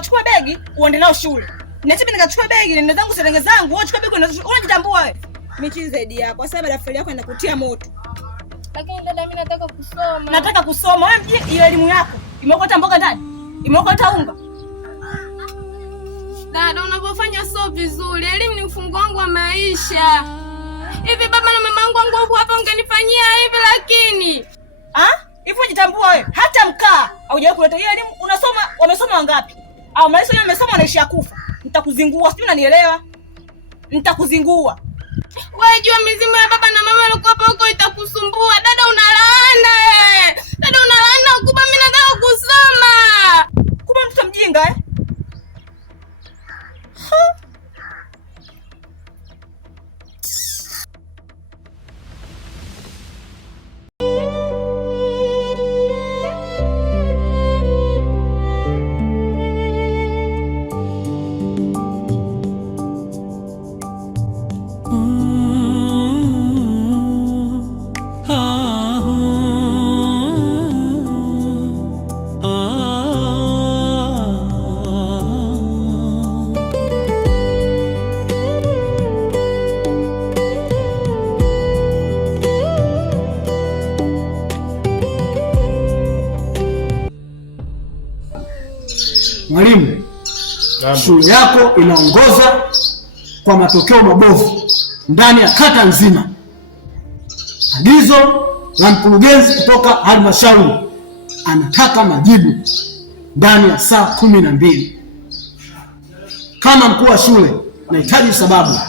ukachukua begi uende nao shule. Niache mimi nikachukua begi nenda zangu serenge zangu, wewe chukua begi unajitambua wewe. Mimi zaidi yako kwa sababu daftari yako inakutia moto. Lakini dada mimi nataka kusoma. Nataka kusoma. Wewe mje ile elimu yako. Imeokota mboga ndani. Imeokota unga. Dada unapofanya sio vizuri. Elimu ni ufunguo wangu wa maisha. Hivi baba na mama wangu hapo hapa ungenifanyia hivi lakini. Hivi unajitambua wewe? Hata mkaa haujawahi kuleta hiyo elimu. Unasoma, wamesoma wangapi? Au maisha yao wamesoma wanaishia kufa. Nitakuzingua, sijui unanielewa? Nitakuzingua. Wewe jua mizimu ya baba na mama walikuwa hapo huko itakusumbua. Dada unalaana Dada unalaana ukubwa mimi nataka kusoma. Kumbe mtu mjinga Mwalimu, shule yako inaongoza kwa matokeo mabovu ndani ya kata nzima. Agizo la mkurugenzi kutoka halmashauri, anataka majibu ndani ya saa 12. Kama mkuu wa shule nahitaji sababu.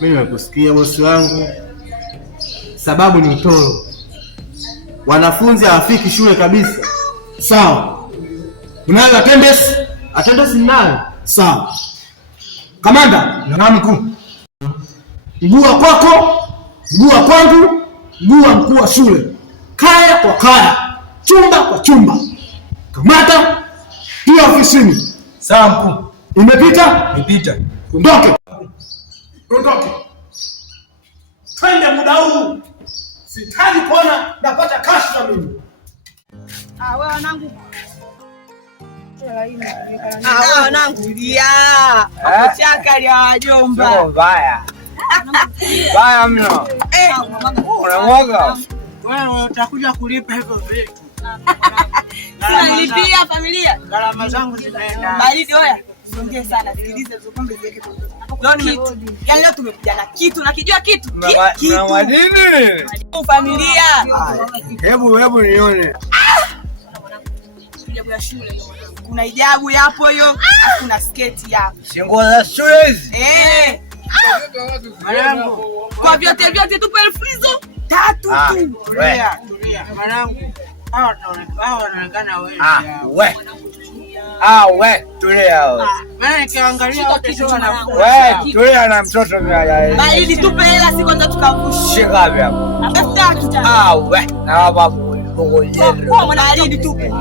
Mimi nakusikia bosi wangu. Sababu ni utoro. Wanafunzi hawafiki shule kabisa. Sawa. Unayo attendance? Attendance ninayo. Sawa. Kamanda, na mkuu. Mguu wa kwako, mguu wa kwangu, mguu wa mkuu wa shule. Kaya kwa kaya, chumba kwa chumba. Kamata, pia ofisini. Sawa mkuu. Imepita? Imepita. Ondoke. Ondoke. Twende muda huu. Sitaki kuona napata kashfa mimi. Wewe wanangu. Wewe wanangu lia. Chaka lia wajomba. Sio mbaya. Baya mno. Unamwaga. Wewe utakuja kulipa hivyo vitu. Tunalipia familia. Gharama zangu zinaenda. Baridi oya. Ongea sana. Sikiliza zokombe zake. Leo yaani leo tumekuja na kitu, nakijua kitu. Kitu. Na madini. Familia. Hebu nione. Hijabu ya shule. Kuna hijabu hapo hiyo, kuna sketi hapo. Shingo za shule hizi. Mwanangu, kwa vyote tupe elfu hizo 3 tu. Tulia. Mwanangu, hao wanaonekana wewe. We, tulia wewe. Maana nikiangalia wote sio wanafunzi. We, tulia na mtoto mmoja. Bali tupe hela si kwanza tukavushi. Shika hapo. Basta kita. We, na baba Mungu yenu. Kwa mwanalidi tupe.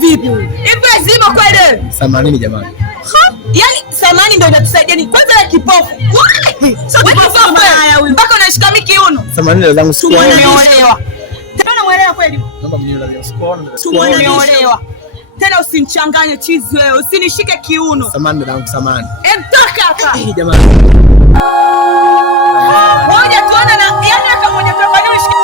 Vipi? Ipe zima kweli. 80 jamani. Yaani 80 ndio inatusaidia ni kwanza ya kipofu. Sio kipofu haya huyu. Mpaka unashika miki kiuno. 80 zangu siku. Umeolewa. Tena umeolewa kweli? Naomba mnielewe leo siku. Umeolewa. Tena usinichanganye chizi wewe. Usinishike kiuno. 80 zangu 80. Toka hapa. Jamani. Ngoja tuone na yaani hata mmoja tu afanye ushike.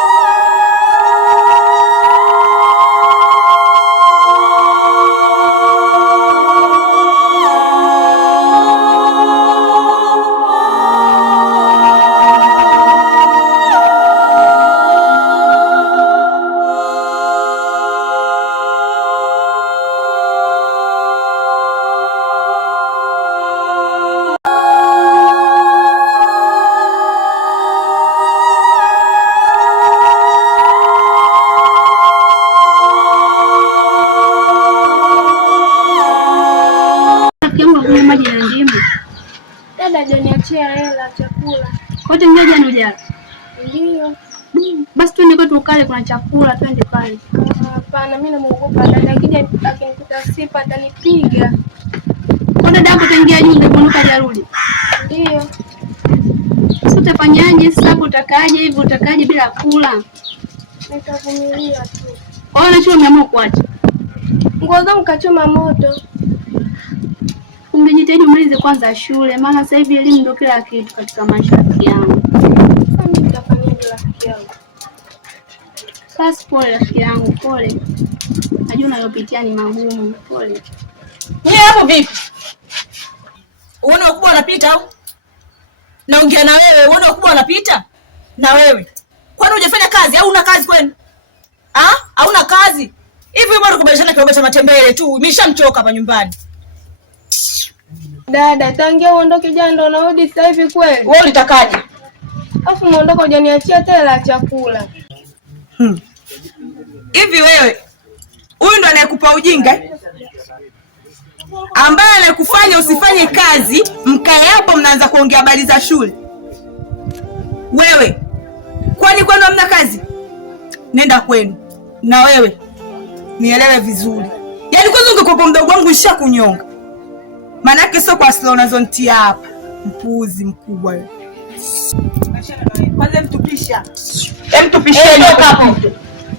Nimekuletea hela chakula. Kwa hiyo ngoja jana ujala. Ndio. Basi twende kwetu ukale, kuna chakula, twende kale. Hapana, mimi namuogopa dada, akija akinikuta sipa atanipiga. Kwa dada yako taingia jumbe kunuka jarudi. Ndio. Sasa utafanyaje sasa? Utakaje hivi? Utakaje bila kula? Nitavumilia tu. Kwa hiyo unacho umeamua kuacha. Nguo zangu kachoma moto. Ungejitahidi umalize kwanza shule, maana sasa hivi elimu ndio kila kitu katika maisha yangu. Sasa mimi nitafanyaje rafiki yangu? Sasa pole rafiki yangu, pole. Najua unayopitia ni magumu, pole. Wewe hapo vipi? Uone wakubwa wanapita au? Naongea na wewe, uone wakubwa wanapita? Na wewe. Kwani hujafanya kazi au una kazi kwani? Hauna kazi? Hivi bado kubadilishana kiroba cha matembele tu. Nimeshamchoka hapa nyumbani. Dada, tangia uondoke jana ndo unarudi sasa hivi kweli? Wewe ulitakaje? Afu unaondoka hujaniachia tela ya chakula. Hivi wewe, huyu ndo anayekupa ujinga? Ambaye anakufanya usifanye kazi, mkae hapo mnaanza kuongea habari za shule. Wewe, kwani kwenu hamna kazi? Nenda kwenu. Na wewe, nielewe vizuri. Yaani kwanza ungekuwa mdogo wangu nishakunyonga. Manake sio kwa slow unazontia hapa. Mpuuzi mkubwa wewe. Kwanza mtupisha. Mtupisheni hapo.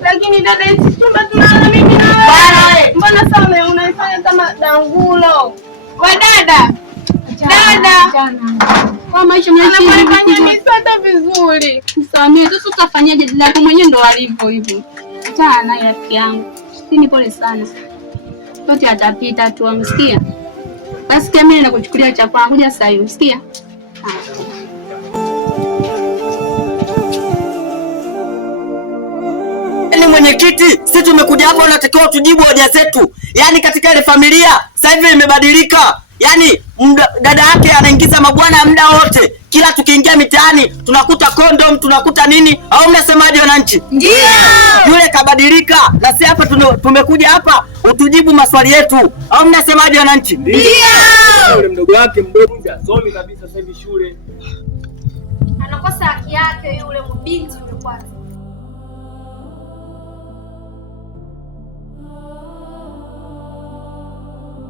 Lakini dada, hizi chumba tunalala mimi na wewe. Mbona sana unaifanya kama dangulo? Wa dada. Dada. Kwa maisha mnafanya misata vizuri. Msamee, sasa utafanyaje? Dada yako mwenyewe ndo alivyo hivyo. Hata naye rafiki yangu. Sini pole sana. Yote atapita tu, amsikia? Basi kama mimi nakuchukulia chakula, kuja sasa hivi, umsikia? Ni mwenyekiti, sisi tumekuja hapa unatakiwa tujibu hoja zetu. Yaani katika ile familia sasa hivi imebadilika. Yaani dada yake anaingiza mabwana muda wote. Kila tukiingia mitaani tunakuta kondom, tunakuta nini? Au mnasemaje wananchi? Ndio. Yule kabadilika. Na sisi hapa tumekuja hapa utujibu maswali yetu. Au mnasemaje wananchi? Ndio. Yule mdogo wake mdogo asomi kabisa sasa hivi shule. Anakosa haki yake yule mbinti yule kwanza.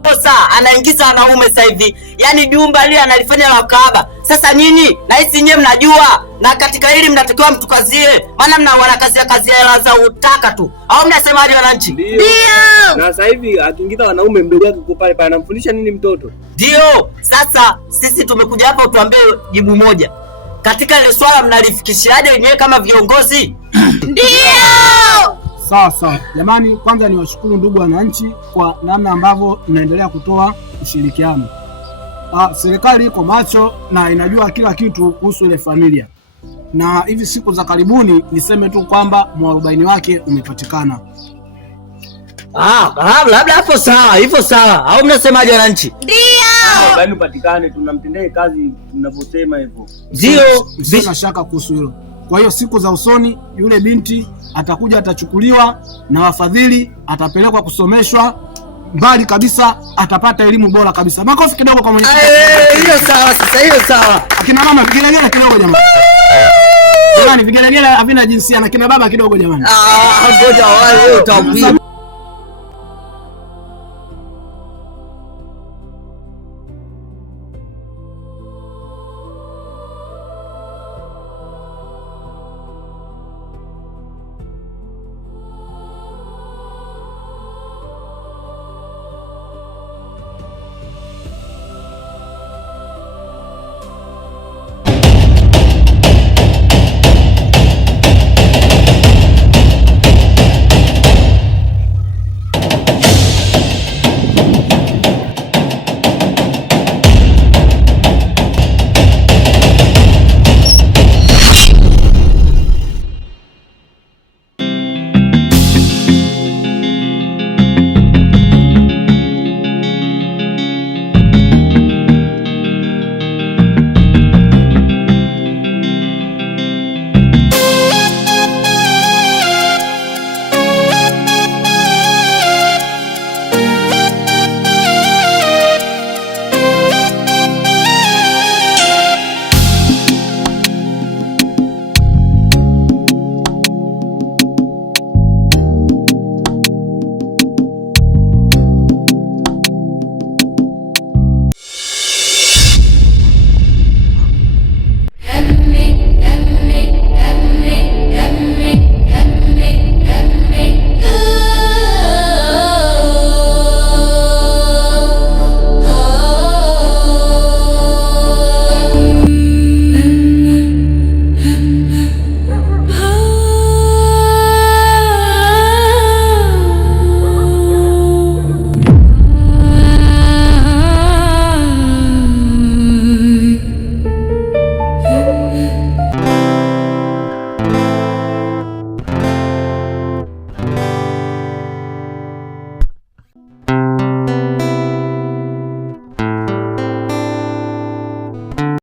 Sasa anaingiza wanaume sasa hivi. Yaani jumba lile analifanya la kaaba. Sasa nyinyi na hisi nyewe mnajua, na katika hili mnatakiwa mtukazie. Maana mna wanakazia kazi hela za utaka tu. Au mnasemaje wananchi? Ndio. Na sasa hivi akiingiza wanaume mdogo wake uko pale pale anamfundisha nini mtoto? Ndio. Sasa sisi tumekuja hapa utuambie jibu moja. Katika ile swala mnalifikishiaje wenyewe kama viongozi? Ndio. Sawa sawa. Jamani, kwanza niwashukuru ndugu wananchi kwa namna ambavyo mnaendelea kutoa ushirikiano. Serikali iko macho na inajua kila kitu kuhusu ile familia. Na hivi siku za karibuni niseme tu kwamba mwarobaini wake umepatikana. Labda hapo sawa, hivyo sawa. Au mnasemaje wananchi? Ndio. Bado patikane tunamtendee kazi tunavyosema hivyo. Ndio. Sina shaka kuhusu hilo. Kwa hiyo siku za usoni yule binti atakuja, atachukuliwa na wafadhili, atapelekwa kusomeshwa mbali kabisa, atapata elimu bora kabisa. Makofi kidogo kwa mwenyekiti. Hiyo sawa sasa, hiyo sawa. Akina mama vigelegele kidogo jamani. Jamani vigelegele havina jinsia, na kina baba kidogo jamani. Ngoja wale utakuwa